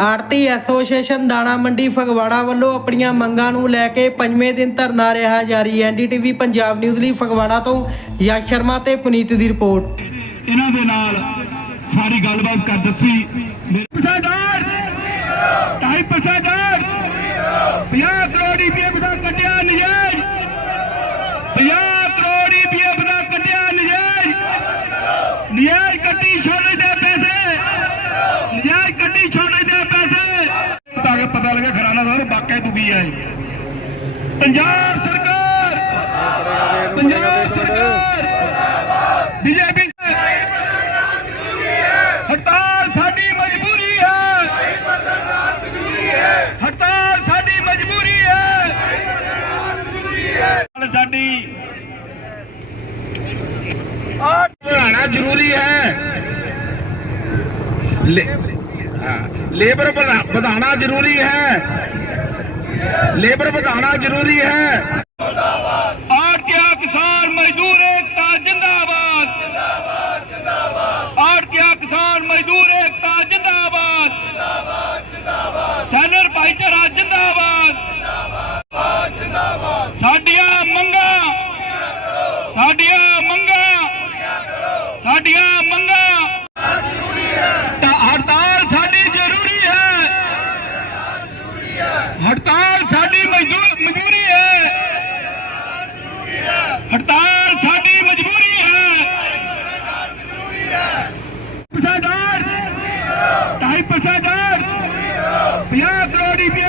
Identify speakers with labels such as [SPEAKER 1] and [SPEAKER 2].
[SPEAKER 1] ਆਰਤੀ association ਦਾਣਾ ਮੰਡੀ ਫਗਵਾੜਾ ਵੱਲੋਂ ਆਪਣੀਆਂ ਮੰਗਾਂ ਨੂੰ ਲੈ ਕੇ ਪੰਜਵੇਂ ਦਿਨ ਧਰਨਾ ਰਿਹਾ ਜਾਰੀ। ਐਨਡੀਟੀਵੀ ਪੰਜਾਬ ਨਿਊਜ਼ ਲਈ ਫਗਵਾੜਾ ਤੋਂ ਯਸ਼ ਸ਼ਰਮਾ ਤੇ ਪੁਨੀਤ ਦੀ ਰਿਪੋਰਟ।
[SPEAKER 2] ਇਹਨਾਂ ਦੇ ਨਾਲ ਸਾਰੀ ਗੱਲਬਾਤ ਕਰ ਦੱਸੀ। ਪਸਾਦਾਰ ਢਾਈ ਪਸਾਦਾਰ 50 ਕਰੋੜ ਰੁਪਏ ਦਾ ਕੱਢਿਆ ਨਜਾਇਜ਼! 50 ਕਰੋੜ ਰੁਪਏ ਦਾ ਕੱਢਿਆ ਨਜਾਇਜ਼! ਨਜਾਇਜ਼ ਕੱਢੀ ਛੋੜੇ ਵਾਕਿਆ ਡੁੱਬੀ ਪੰਜਾਬ ਸਰਕਾਰ! ਪੰਜਾਬ ਸਰਕਾਰ! ਬੀਜੇਪੀ ਹੜਤਾਲ ਸਾਡੀ ਮਜਬੂਰੀ ਹੈ। ਹੜਤਾਲ ਸਾਡੀ ਮਜਬੂਰੀ ਹੈ। ਸਾਡੀ ਆਹ ਵਧਾਉਣਾ ਜ਼ਰੂਰੀ ਹੈ। ਲੇਬਰ ਵਧਾਉਣਾ ਜ਼ਰੂਰੀ ਹੈ। ਲੇਬਰ ਵਧਾਉਣਾ ਜ਼ਰੂਰੀ ਹੈ। ਆੜਤੀਆ ਕਿਸਾਨ ਮਜ਼ਦੂਰ ਏਕਤਾ ਜਿੰਦਾਬਾਦ। ਆੜਤੀਆ ਕਿਸਾਨ ਮਜ਼ਦੂਰ ਏਕਤਾ ਜਿੰਦਾਬਾਦ। ਜਿੰਦਾਬਾਦ ਜਿੰਦਾਬਾਦ ਸੈਨਰ ਭਾਈਚਾਰਾ ਜਿੰਦਾਬਾਦ। ਜਿੰਦਾਬਾਦ ਜਿੰਦਾਬਾਦ ਸਾਡੀਆਂ ਮੰਗਾਂ ਸਾਡੀਆਂ ਮੰਗਾਂ ਸਾਡੀਆਂ ਮੰਗਾਂ ਤਾਂ ਹੜਤਾਲ ਸਾਡੀ ਜ਼ਰੂਰੀ ਹੈ ਹੜਤਾਲ ਸਾਡੀ ਮਜ਼ਦੂਰ ਮਜਬੂਰੀ ਹੈ। ਹੜਤਾਲ ਸਾਡੀ ਮਜਬੂਰੀ ਹੈ। ਪਸਾਦਾਰ ਢਾਈ ਪਸਾਦਾਰ 50 ਕਰੋੜ ਰੁਪਏ